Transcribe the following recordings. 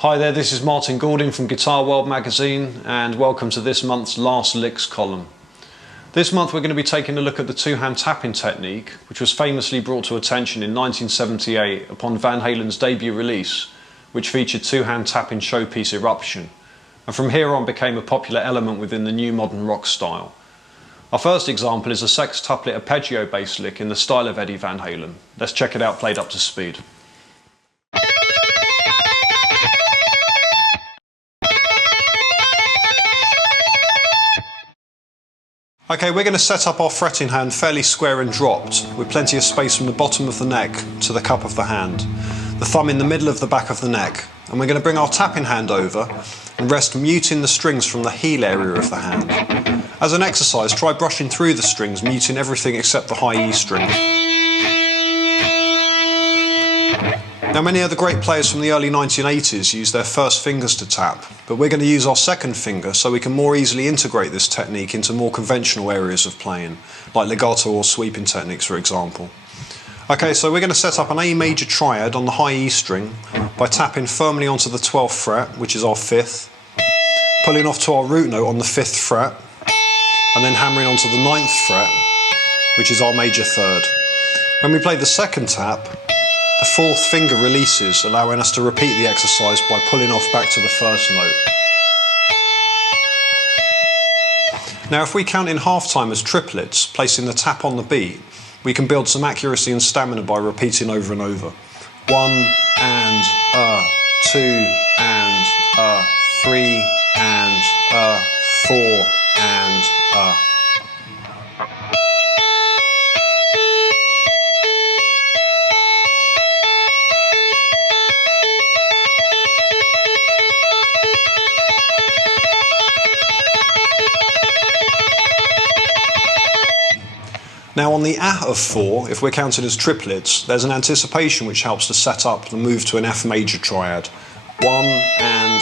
Hi there, this is Martin Goulding from Guitar World magazine and welcome to this month's Last Licks column. This month we're going to be taking a look at the two-hand tapping technique, which was famously brought to attention in 1978 upon Van Halen's debut release, which featured two-hand tapping showpiece Eruption, and from here on became a popular element within the new modern rock style. Our first example is a sextuplet arpeggio bass lick in the style of Eddie Van Halen. Let's check it out played up to speed. Okay, we're going to set up our fretting hand fairly square and dropped, with plenty of space from the bottom of the neck to the cup of the hand, the thumb in the middle of the back of the neck, and we're going to bring our tapping hand over and rest muting the strings from the heel area of the hand. As an exercise, try brushing through the strings, muting everything except the high E string. Now, many other great players from the early 1980s used their first fingers to tap, but we're going to use our second finger so we can more easily integrate this technique into more conventional areas of playing, like legato or sweeping techniques, for example. Okay, so we're going to set up an A major triad on the high E string by tapping firmly onto the 12th fret, which is our 5th, pulling off to our root note on the 5th fret, and then hammering onto the 9th fret, which is our major 3rd. When we play the second tap, the 4th finger releases, allowing us to repeat the exercise by pulling off back to the 1st note. Now, if we count in half time as triplets, placing the tap on the beat, we can build some accuracy and stamina by repeating over and over. 1 and 2 and 3 and 4 and Now on the of 4, if we're counted as triplets, there's an anticipation which helps to set up the move to an F major triad. 1 and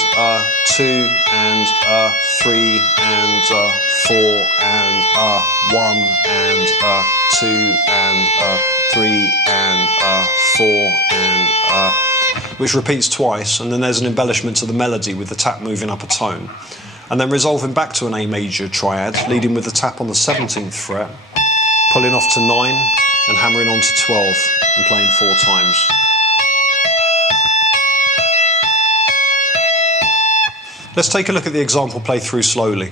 2 and 3 and 4 and 1 and 2 and 3 and 4 and which repeats twice, and then there's an embellishment to the melody with the tap moving up a tone, and then resolving back to an A major triad, leading with the tap on the 17th fret, pulling off to 9 and hammering on to 12 and playing 4 times. Let's take a look at the example played through slowly.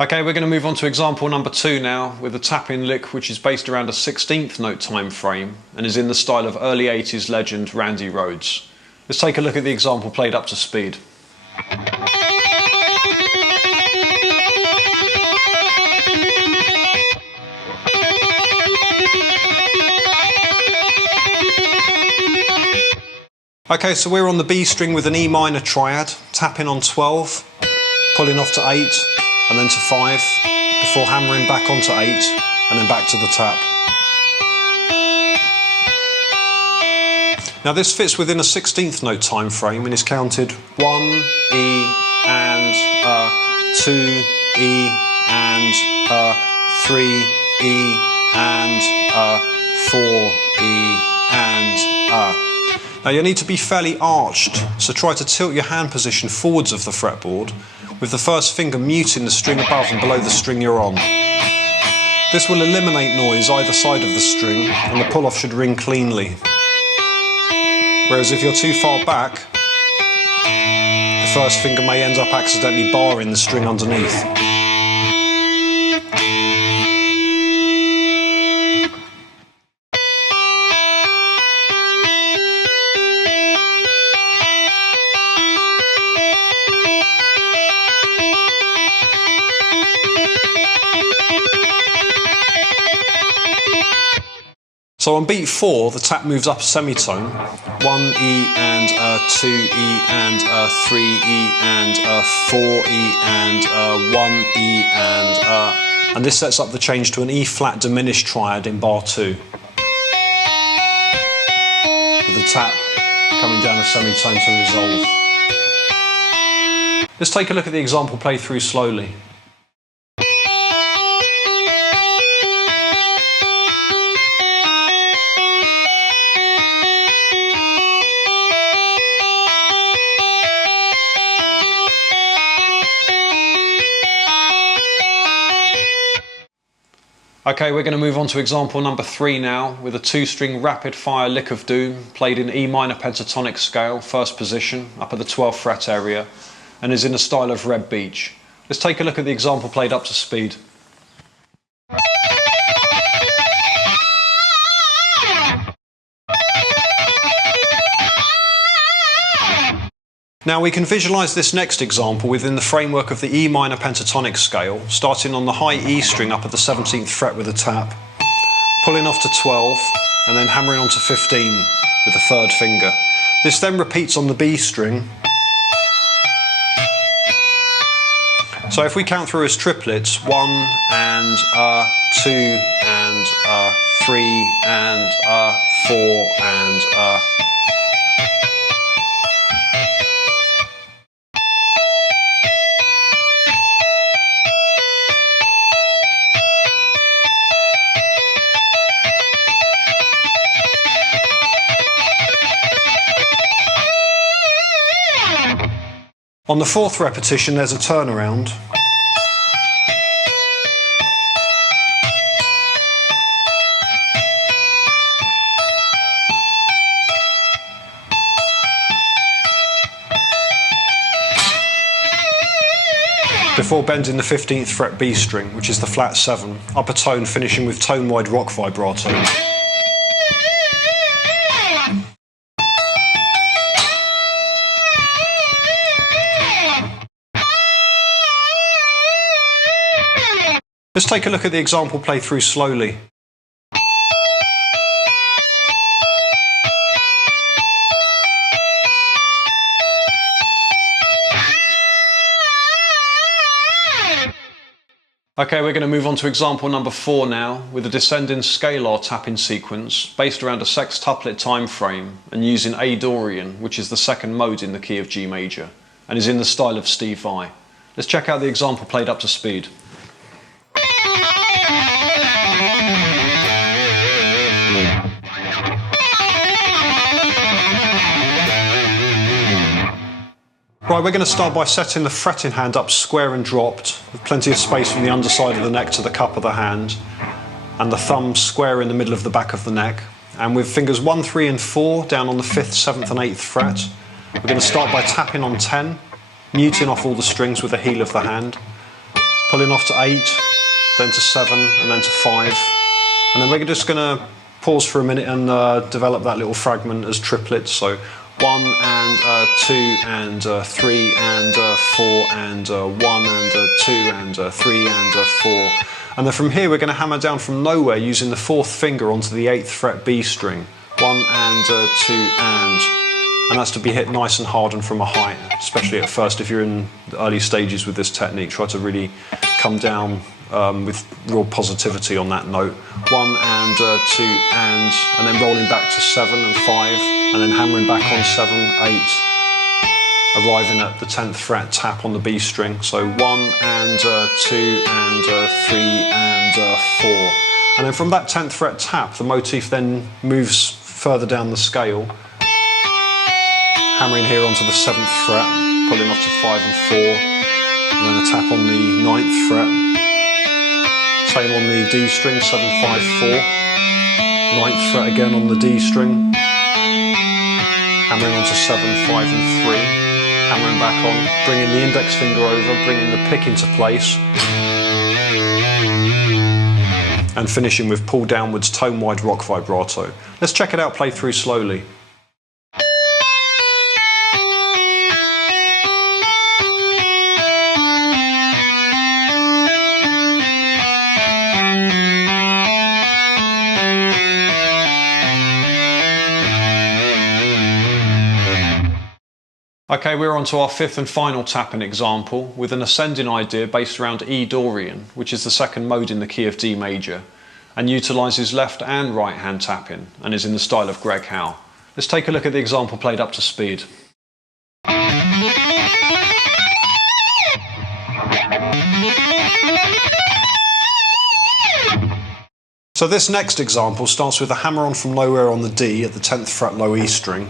Okay, we're going to move on to example number 2 now, with a tapping lick which is based around a 16th note time frame and is in the style of early 80s legend Randy Rhoads. Let's take a look at the example played up to speed. Okay, so we're on the B string with an E minor triad, tapping on 12, pulling off to 8, and then to 5, before hammering back onto 8, and then back to the tap. Now this fits within a 16th note time frame and is counted 1, E, and 2, E, and 3, E, and 4, E, and Now you'll need to be fairly arched, so try to tilt your hand position forwards of the fretboard, with the first finger muting the string above and below the string you're on. This will eliminate noise either side of the string and the pull-off should ring cleanly. Whereas if you're too far back, the first finger may end up accidentally barring the string underneath. So on beat 4, the tap moves up a semitone, 1 E and 2 E and 3 E and 4 E and 1 E and this sets up the change to an E flat diminished triad in bar 2. With the tap coming down a semitone to resolve. Let's take a look at the example played through slowly. Okay, we're going to move on to example number 3 now, with a 2-string rapid fire lick of doom played in E minor pentatonic scale, first position, up at the 12th fret area, and is in the style of Red Beach. Let's take a look at the example played up to speed. Now we can visualise this next example within the framework of the E minor pentatonic scale, starting on the high E string up at the 17th fret with a tap, pulling off to 12 and then hammering onto 15 with the 3rd finger. This then repeats on the B string. So if we count through as triplets, 1 and 2 and 3 and 4 and on the 4th repetition there's a turnaround. Before bending the 15th fret B string, which is the flat 7, upper tone finishing with tone-wide rock vibrato. Let's take a look at the example played through slowly. Okay, we're going to move on to example number 4 now, with a descending scalar tapping sequence based around a sextuplet time frame and using A Dorian, which is the 2nd mode in the key of G major, and is in the style of Steve Vai. Let's check out the example played up to speed. Right, we're going to start by setting the fretting hand up square and dropped, with plenty of space from the underside of the neck to the cup of the hand, and the thumb square in the middle of the back of the neck. And with fingers 1, 3 and 4 down on the 5th, 7th and 8th fret, we're going to start by tapping on 10, muting off all the strings with the heel of the hand, pulling off to 8, then to 7 and then to 5. And then we're just going to pause for a minute and develop that little fragment as triplets. So 1 and 2 and 3 and 4 and 1 and 2 and 3 and 4. And then from here we're going to hammer down from nowhere using the 4th finger onto the 8th fret B string. 1 and 2 and that's to be hit nice and hard and from a height, especially at first if you're in the early stages with this technique. Try to really come down with real positivity on that note. 1 and 2 and then rolling back to 7 and 5 and then hammering back on 7, 8, arriving at the 10th fret tap on the B string. So 1 and 2 and 3 and 4. And then from that 10th fret tap, the motif then moves further down the scale, hammering here onto the 7th fret, pulling off to 5 and 4, and then a tap on the 9th fret. Same on the D string, 7, 5, 4. 9th fret again on the D string. Hammering onto 7, 5 and 3. Hammering back on, bringing the index finger over, bringing the pick into place. And finishing with pull downwards tone-wide rock vibrato. Let's check it out played through slowly. Okay, we're on to our 5th and final tapping example with an ascending idea based around E Dorian, which is the 2nd mode in the key of D major, and utilises left and right hand tapping and is in the style of Greg Howe. Let's take a look at the example played up to speed. So this next example starts with a hammer on from nowhere on the D at the 10th fret low E string,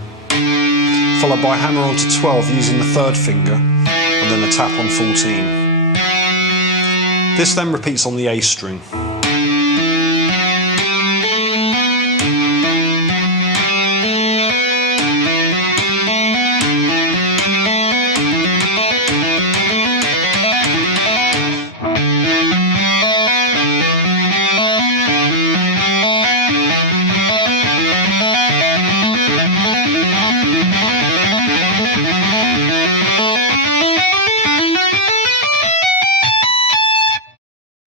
followed by a hammer on to 12 using the 3rd finger, and then a tap on 14. This then repeats on the A string.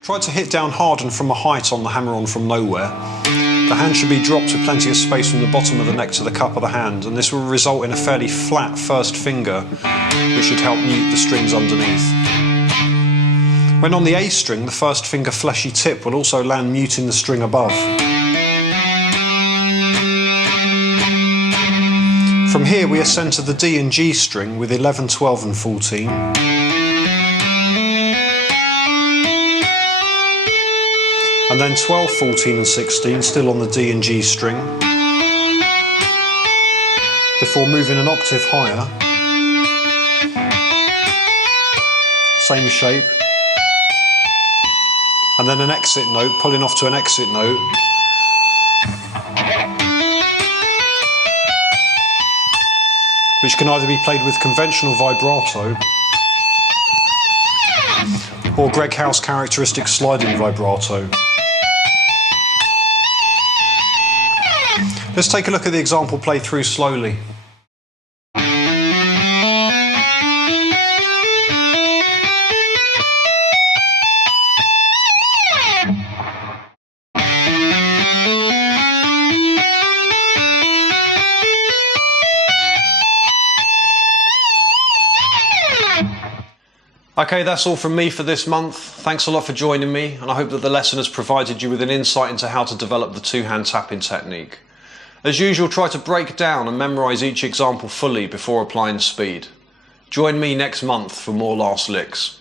Try to hit down hard and from a height on the hammer-on from nowhere. The hand should be dropped with plenty of space from the bottom of the neck to the cup of the hand, and this will result in a fairly flat first finger, which should help mute the strings underneath. When on the A string, the first finger fleshy tip will also land muting the string above. From here we ascend to the D and G string with 11, 12 and 14. And then 12, 14 and 16 still on the D and G string, before moving an octave higher. Same shape. And then an exit note, pulling off to an exit note. Which can either be played with conventional vibrato or Greg Howe's characteristic sliding vibrato. Let's take a look at the example played through slowly. Okay, that's all from me for this month. Thanks a lot for joining me, and I hope that the lesson has provided you with an insight into how to develop the two-hand tapping technique. As usual, try to break down and memorise each example fully before applying speed. Join me next month for more last licks.